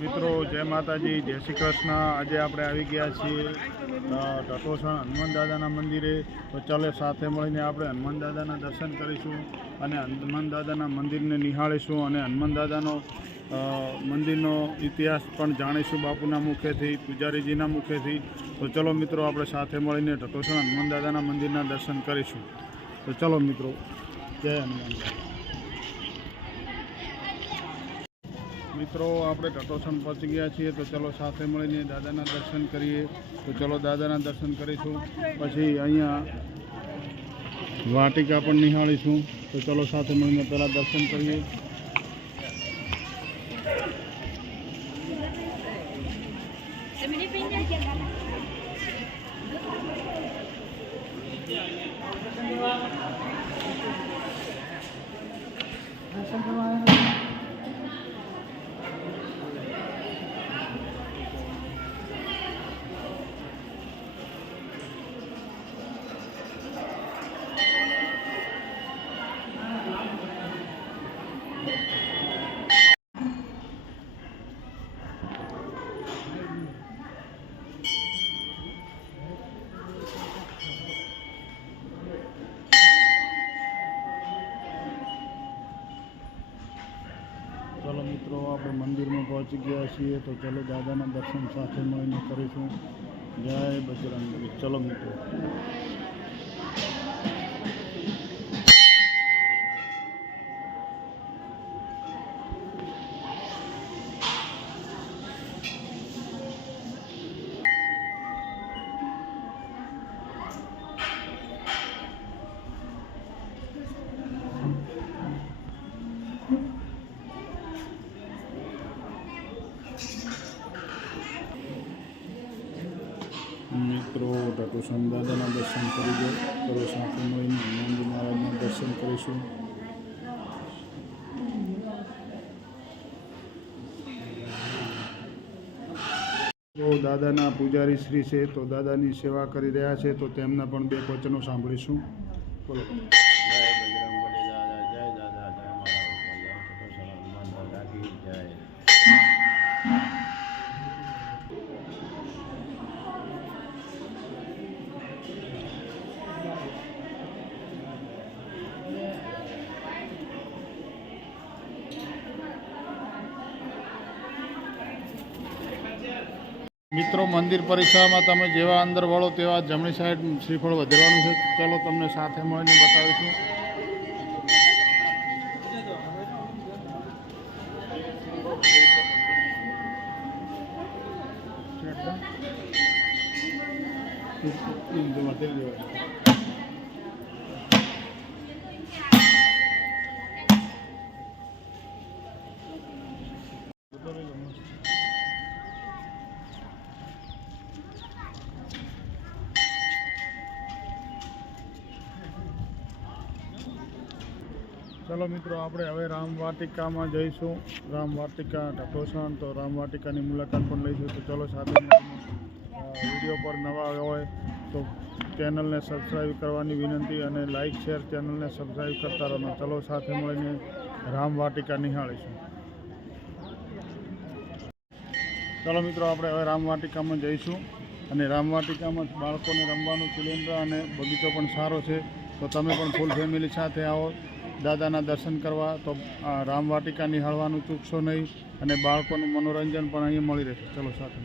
મિત્રો જય માતાજી, જય શ્રી કૃષ્ણ। આજે આપણે આવી ગયા છીએ ટટોસણ હનુમાન દાદાના મંદિરે। તો ચાલો સાથે મળીને આપણે હનુમાન દાદાના દર્શન કરીશું અને હનુમાન દાદાના મંદિરને નિહાળીશું અને હનુમાન દાદાનો મંદિરનો ઇતિહાસ પણ જાણીશું બાપુના મુખેથી, પૂજારીજીના મુખેથી। તો ચલો મિત્રો આપણે સાથે મળીને ટટોસણ હનુમાન દાદાના મંદિરના દર્શન કરીશું। તો ચલો મિત્રો, જય હનુમાન દાદા। મિત્રો આપણે ટટોસણ પહોંચી ગયા છીએ। તો ચલો સાથે મળીને દાદાના દર્શન કરીએ। તો ચલો દાદાના દર્શન કરીશું, પછી અહીંયા વાટિકા પણ નિહાળીશું। તો ચલો સાથે મળીને પહેલાં દર્શન કરીએ। चलो मित्रों આપણે મંદિરમાં પહોંચી ગયા છીએ। તો ચલો દાદાના દર્શન સાથે મળીને કરીશું। જય બજરંગબલી। ચલો મિત્રો। મિત્રો ટટોસણ દાદાના દર્શન કરી દો। ચલો સાથે મળીને હનુમાનજી મહારાજના દર્શન કરીશું। તો દાદાના પૂજારી શ્રી છે, તો દાદાની સેવા કરી રહ્યા છે, તો તેમના પણ બે વચનો સાંભળીશું। બોલો। જય બજરંગબલી દાદા, જય દાદા, જય મારા ટટોસણ હનુમાન દાદા કી જય। મિત્રો મંદિર પરિસરમાં તમે જેવા અંદર વળો તેવા જમણી સાઈડ શ્રીફળ વધેરવાનું છે। ચલો તમને સાથે મળીને બતાવીશું। चलो मित्रों આપણે હવે રામવાટિકામાં જઈશું। રામવાટિકા ટટોસણ, તો રામવાટિકાની મુલાકાત પણ લઈશું। તો ચલો સાથે વિડીયો પર નવા આવ્યો હોય તો ચેનલને સબસ્ક્રાઈબ કરવાની વિનંતી અને લાઇક શેર ચેનલને સબસ્ક્રાઈબ કરતા રહો। ચલો સાથે મળીને રામવાટિકા નિહાળીશું। ચલો મિત્રો આપણે હવે રામવાટિકામાં જઈશું અને રામવાટિકામાં બાળકોને રમવાનું ચિલેન્દ્ર અને બગીચો પણ સારો છે। તો તમે પણ ફૂલ ફેમિલી સાથે આવો દાદાના દર્શન કરવા। તો રામવાટિકા નિહાળવાનું ચૂકશો નહીં અને બાળકોનું મનોરંજન પણ અહીં મળી રહેશે। ચલો સાથે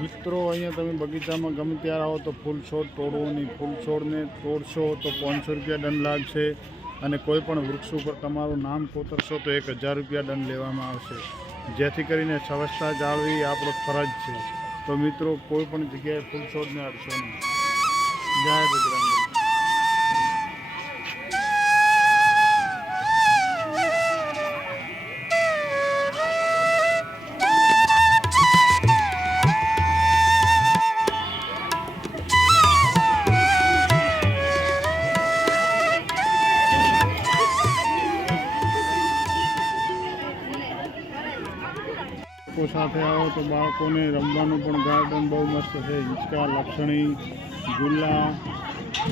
મિત્રો અહીંયા તમે બગીચામાં ગમે ત્યારે આવો તો ફૂલ છોડ તોડવો નહીં. ફૂલ છોડને તોડશો તો 500 રૂપિયા દંડ લાગશે અને કોઈ પણ વૃક્ષ ઉપર તમારું નામ કોતરશો તો 1000 રૂપિયા દંડ લેવામાં આવશે. જેથી કરીને સ્વચ્છતા જાળવી એ આપણો ફરજ છે. તો મિત્રો કોઈ પણ જગ્યાએ ફૂલ છોડને અડશો નહીં. જય બજરંગ. બાળકો સાથે આવો તો બાળકોને રમવાનું પણ ગાર્ડન બહુ મસ્ત છે. હિંચકા, લક્ષણી, ઝૂલા.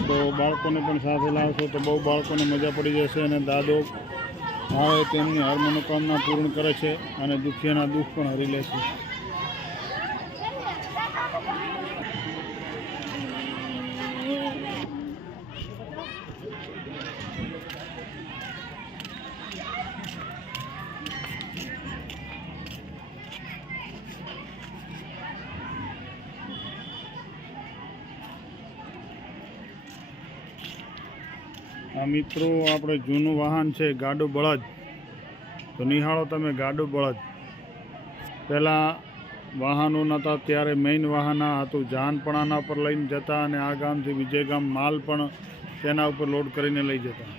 તો બાળકોને પણ સાથે લાવશો તો બહુ બાળકોને મજા પડી જશે. અને દાદો આવે તેમની હર મનોકામના પૂર્ણ કરે છે અને દુખિયાના દુઃખ પણ હરી લે છે. આ મિત્રો આપણે જૂનું વાહન છે ગાડું બળદ. તો નિહાળો તમે ગાડું બળદ. પહેલાં વાહનો નહોતા ત્યારે મેઇન વાહન આ હતું. જાન પણ આના પર લઈને જતા અને આ ગામથી બીજે ગામ માલ પણ તેના ઉપર લોડ કરીને લઈ જતા.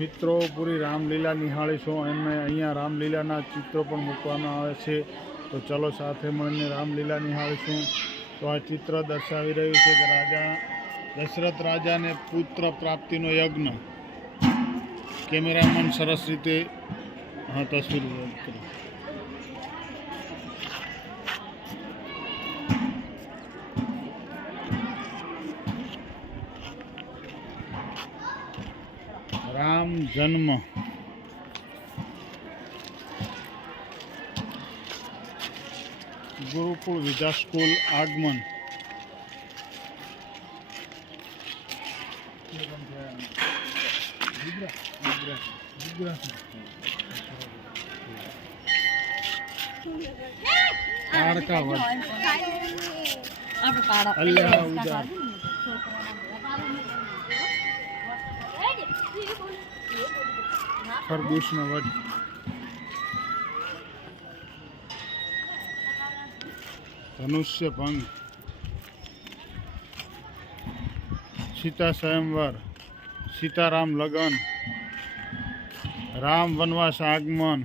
મિત્રો પૂરી રામલીલા નિહાળીશું અને અહીંયા રામલીલાના ચિત્રો પણ મૂકવામાં આવે છે. તો ચલો સાથે મળીને રામલીલા નિહાળીશું. તો આ ચિત્ર દર્શાવી રહ્યું છે કે રાજા દશરથ રાજાને પુત્ર પ્રાપ્તિનો યજ્ઞ. કેમેરામેન સરસ રીતે તસવીર કરો. રામ જન્મ. ગુરુકુળ વિદ્યા સ્કૂલ આગમન. ખરગોશનો વધ. ધનુષ્ય ભંગ. સીતા સ્વયંવર. સીતારામ લગન. રામ વનવાસ આગમન.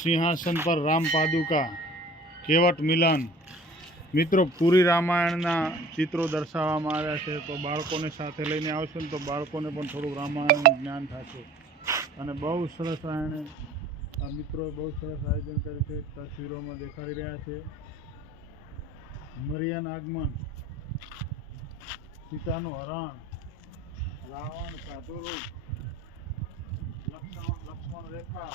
સિંહાસન પર રામ પાદુકા. કેવટ મિલન. મિત્રો પૂરી રામાયણના ચિત્રો દર્શાવવામાં આવ્યા છે. તો બાળકોને સાથે લઈને આવશો ને તો બાળકોને પણ થોડું રામાયણનું જ્ઞાન થશે. અને બહુ સરસ મિત્રોએ બહુ સરસ આયોજન કર્યું છે. તસવીરોમાં દેખાડી રહ્યા છે. મરિયાન આગમન. સીતાનું હરણ. રાવણ સાધુરૂપ. લક્ષ્મણ રેખા.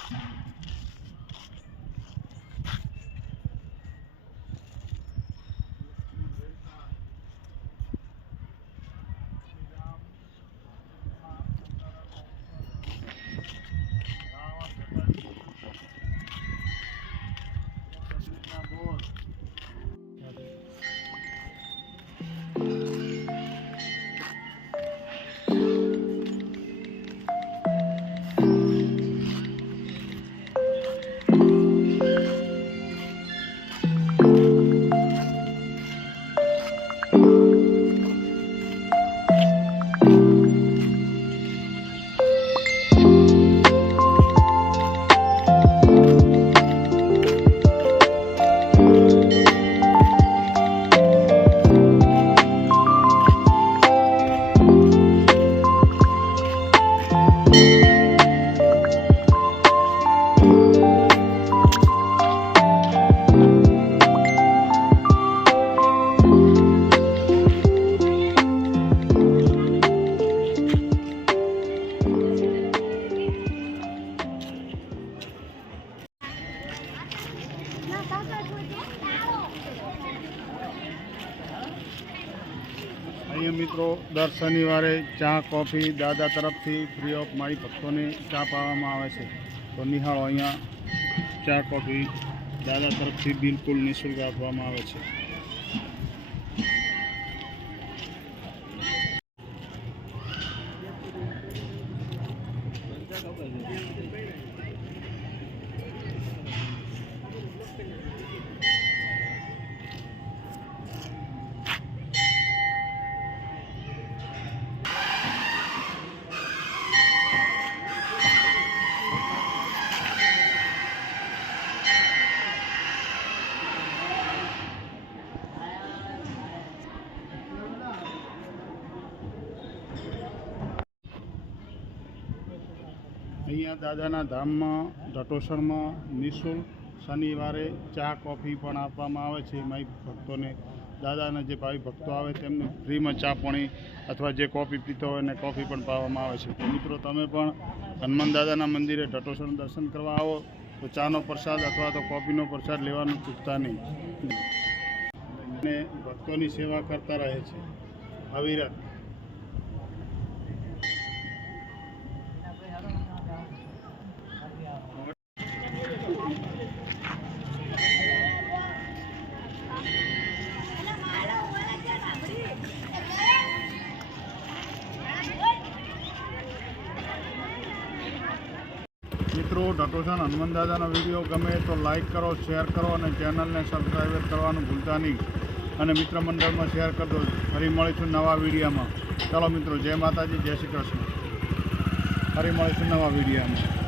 અહીંયા મિત્રો દર શનિવારે ચા કોફી દાદા તરફથી ફ્રી ઓફ મારી ભક્તોને ચા પાવામાં આવે છે. તો નિહાળો, અહીંયા ચા કોફી દાદા તરફથી બિલકુલ નિઃશુલ્ક આપવામાં આવે છે. અહીંયા દાદાના ધામમાં જટોસણમાં નિઃશુલ્ક શનિવારે ચા કોફી પણ આપવામાં આવે છે. મારી ભક્તોને, દાદાના જે ભાવિ ભક્તો આવે તેમને ફ્રીમાં ચા પાણી અથવા જે કોફી પીતો હોય એને કોફી પણ પાવામાં આવે છે. તો મિત્રો તમે પણ હનુમાન દાદાના મંદિરે જટોસણ દર્શન કરવા આવો તો ચાનો પ્રસાદ અથવા તો કોફીનો પ્રસાદ લેવાનું ચૂકતા નહીં. અને ભક્તોની સેવા કરતા રહે છે અવિરત. મિત્રો, જટોસણ હનુમાન દાદાનો વિડીયો ગમે તો લાઈક કરો, શેર કરો અને ચેનલને સબસ્ક્રાઈબ કરવાનું ભૂલતા નહીં. અને મિત્ર મંડળમાં શેર કરજો. ફરી મળીશું નવા વિડીયોમાં. ચાલો મિત્રો, જય માતાજી, જય શ્રી કૃષ્ણ. ફરી મળીશું નવા વિડીયોમાં.